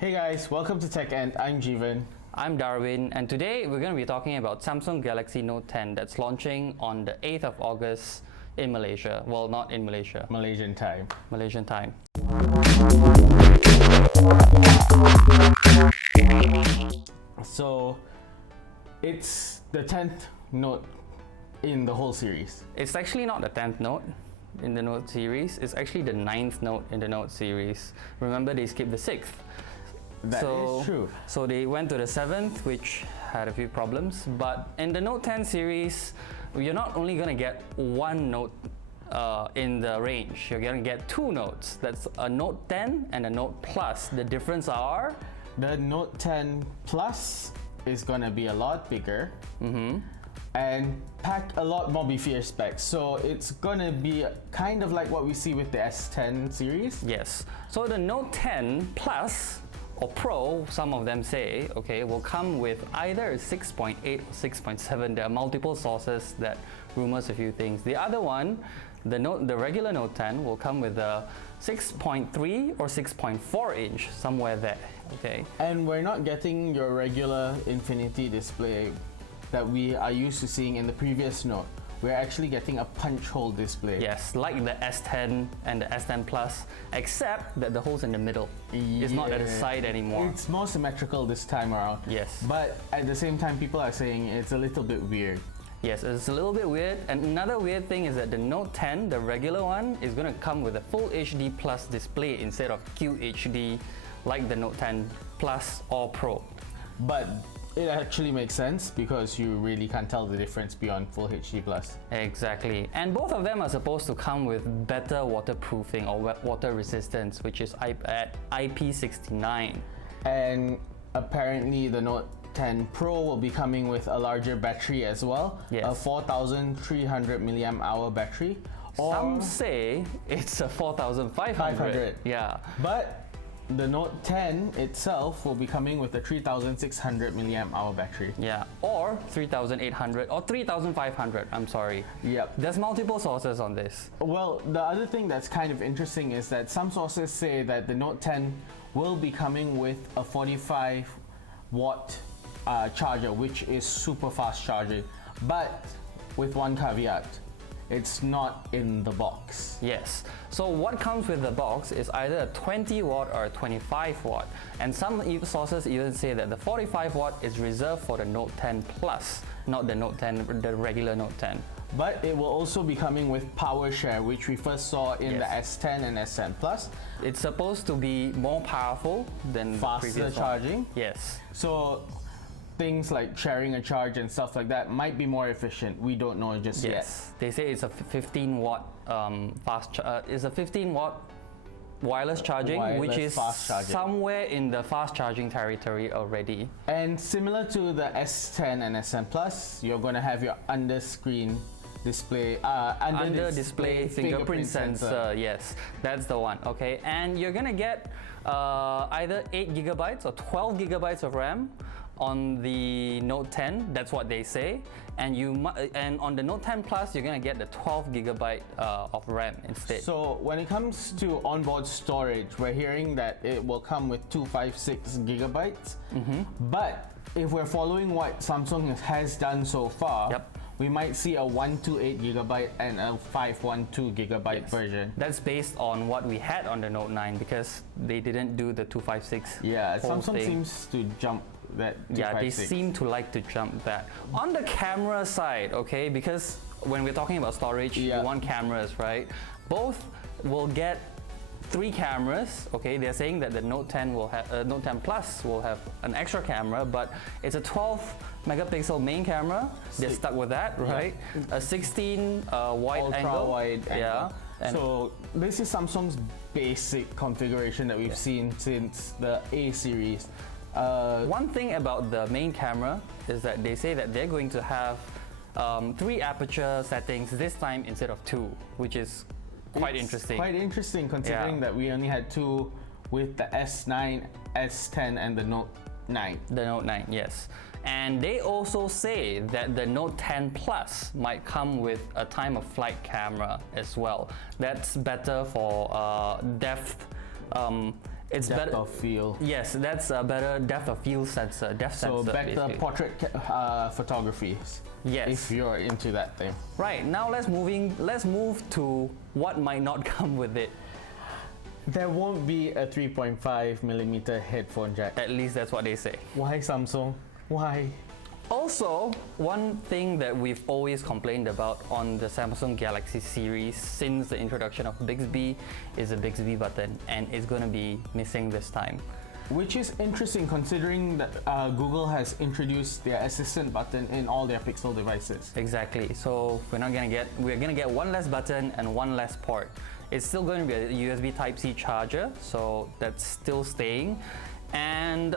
Hey guys, welcome to Tech End. I'm Jeevan. I'm Darwin, and today we're going to be talking about Samsung Galaxy Note 10 that's launching on the 8th of August in Malaysia. Well, not in Malaysia. Malaysian time. Malaysian time. So, it's the 10th Note in the whole series. It's actually not the 10th Note in the Note series. It's actually the 9th Note in the Note series. Remember, they skipped the 6th. That is true. So they went to the 7th, which had a few problems. But in the Note 10 series, you're not only going to get one Note in the range. You're going to get two Notes. That's a Note 10 and a Note Plus. The difference are? The Note 10 Plus is going to be a lot bigger and pack a lot more beefier specs. So it's going to be kind of like what we see with the S10 series. Yes. So the Note 10 Plus or Pro, some of them say, okay, will come with either a 6.8 or 6.7. There are multiple sources that rumors a few things. The other one, the regular Note 10 will come with a 6.3 or 6.4 inch, somewhere there, okay? And we're not getting your regular infinity display that we are used to seeing in the previous Note. We're actually getting a punch hole display. Yes, like the S10 and the S10 Plus, except that the hole's in the middle. It's not at the side anymore. It's more symmetrical this time around. Yes. But at the same time, people are saying it's a little bit weird. Yes, it's a little bit weird. And another weird thing is that the Note 10, the regular one, is going to come with a Full HD Plus display instead of QHD like the Note 10 Plus or Pro. But it actually makes sense because you really can't tell the difference beyond Full HD Plus. Exactly. And both of them are supposed to come with better waterproofing or water resistance, which is at IP69. And apparently the Note 10 Pro will be coming with a larger battery as well. Yes. A 4,300 milliamp hour battery. Some say it's a 4,500. 500. Yeah. But the Note 10 itself will be coming with a 3,600 milliamp hour battery. Yeah, or 3,800 or 3,500, I'm sorry. Yep. There's multiple sources on this. Well, the other thing that's kind of interesting is that some sources say that the Note 10 will be coming with a 45 watt charger, which is super fast charging. But with one caveat. It's not in the box. Yes. So what comes with the box is either a 20 watt or a 25 watt. And some sources even say that the 45 watt is reserved for the Note 10 Plus, not the Note 10, the regular Note 10. But it will also be coming with power share, which we first saw in the S10 and S10 Plus. It's supposed to be more powerful than the faster previous charging. one. Yes. So things like sharing a charge and stuff like that might be more efficient. We don't know just yet. Yes, they say it's a 15 watt it's a 15 watt wireless charging, which is somewhere in the fast charging territory already. And similar to the S10 and S10 Plus, you're going to have your under-screen display, under display fingerprint sensor. Yes, that's the one. Okay, and you're gonna get either 8 gigabytes or 12 gigabytes of RAM on the Note 10, that's what they say, and and on the Note 10 Plus, you're gonna get the 12 gigabyte of RAM instead. So when it comes to onboard storage, we're hearing that it will come with 256 gigabytes. But if we're following what Samsung has done so far, we might see a 128 gigabyte and a 512 gigabyte version. That's based on what we had on the Note 9 because they didn't do the 256. Yeah, Samsung seems to jump that 256. Yeah, they seem to like to jump that. On the camera side, okay, because when we're talking about storage, you want cameras, right? Both will get 3 cameras. Okay, they're saying that the Note 10 will have Note 10 Plus will have an extra camera, but it's a 12 megapixel main camera. They're stuck with that, right? A 16 wide angle. Wide angle. Yeah. And so this is Samsung's basic configuration that we've seen since the A series. One thing about the main camera is that they say that they're going to have 3 aperture settings this time instead of 2, which is quite interesting. Quite interesting considering that we only had 2 with the S9, S10 and the Note 9. The Note 9, yes. And they also say that the Note 10 Plus might come with a time of flight camera as well. That's better for depth It's Depth better. of field. Yes, that's a better depth of field sensor. Depth So sensor. better basically. portrait photography. Yes. If you're into that thing. Right, now let's move to what might not come with it. There won't be a 3.5 millimeter headphone jack. At least that's what they say. Why Samsung? Why? Also, one thing that we've always complained about on the Samsung Galaxy series since the introduction of Bixby is the Bixby button, and it's going to be missing this time. Which is interesting considering that Google has introduced their assistant button in all their Pixel devices. Exactly. So we're gonna get one less button and one less port. It's still going to be a USB Type-C charger, so that's still staying. And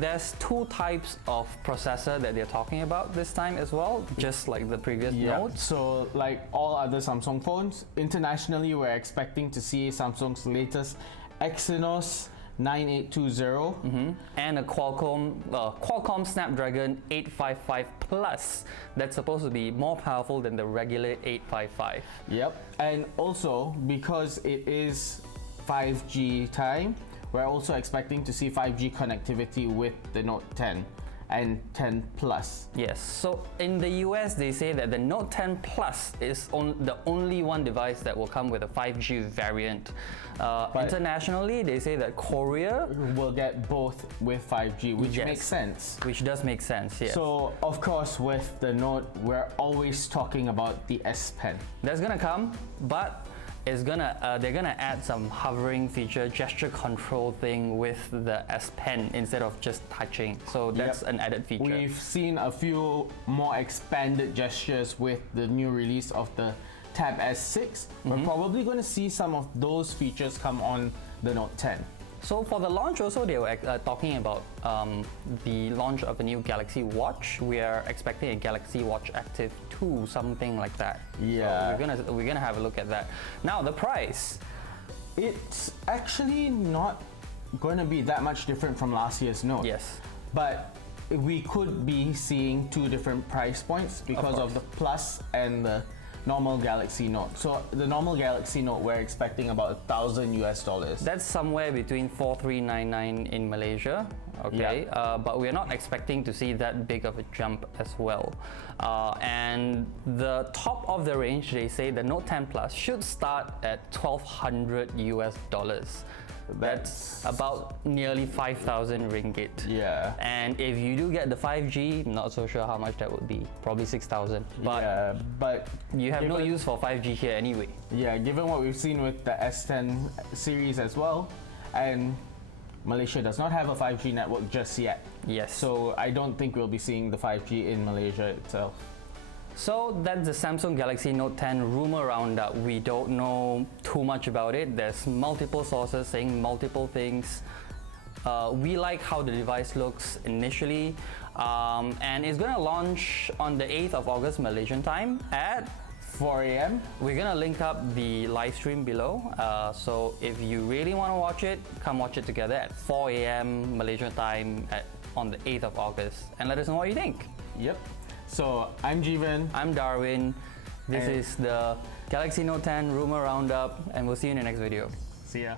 there's two types of processor that they're talking about this time as well, just like the previous Note. So like all other Samsung phones, internationally we're expecting to see Samsung's latest Exynos 9820 And a Qualcomm Snapdragon 855 Plus that's supposed to be more powerful than the regular 855. Yep. And also because it is 5G time, we're also expecting to see 5G connectivity with the Note 10 and 10 Plus. Yes, so in the US they say that the Note 10 Plus is the only one device that will come with a 5G variant. Internationally they say that Korea will get both with 5G, which Yes. makes sense. Which does make sense, yes. So of course with the Note, we're always talking about the S Pen. That's gonna come, but they're gonna add some hovering feature, gesture control thing with the S Pen instead of just touching. So that's an added feature. We've seen a few more expanded gestures with the new release of the Tab S6. We're probably going to see some of those features come on the Note 10. So for the launch also, they were talking about the launch of a new Galaxy Watch. We are expecting a Galaxy Watch Active 2, something like that. Yeah. So we're gonna have a look at that. Now the price. It's actually not going to be that much different from last year's Note. Yes. But we could be seeing two different price points because of the Plus and the normal Galaxy Note. So the normal Galaxy Note, we're expecting about $1,000 US. That's somewhere between 4,399 in Malaysia. Okay, but we're not expecting to see that big of a jump as well. And the top of the range, they say the Note 10 Plus should start at $1,200 US. That's about nearly 5,000 ringgit. Yeah. And if you do get the 5G, not so sure how much that would be. Probably 6,000. But yeah, but you have no use for 5G here anyway. Yeah, given what we've seen with the S10 series as well, and Malaysia does not have a 5G network just yet. Yes. So I don't think we'll be seeing the 5G in Malaysia itself. So that's the Samsung Galaxy Note 10 rumor roundup. We don't know too much about it. There's multiple sources saying multiple things. We like how the device looks initially, and it's gonna launch on the 8th of August Malaysian time at 4 a.m. We're gonna link up the live stream below. So if you really want to watch it, come watch it together at 4 a.m. Malaysian time on the 8th of August, and let us know what you think. Yep. So I'm Jeevan. I'm Darwin. This And is the Galaxy Note 10 rumor roundup, and we'll see you in the next video. See ya.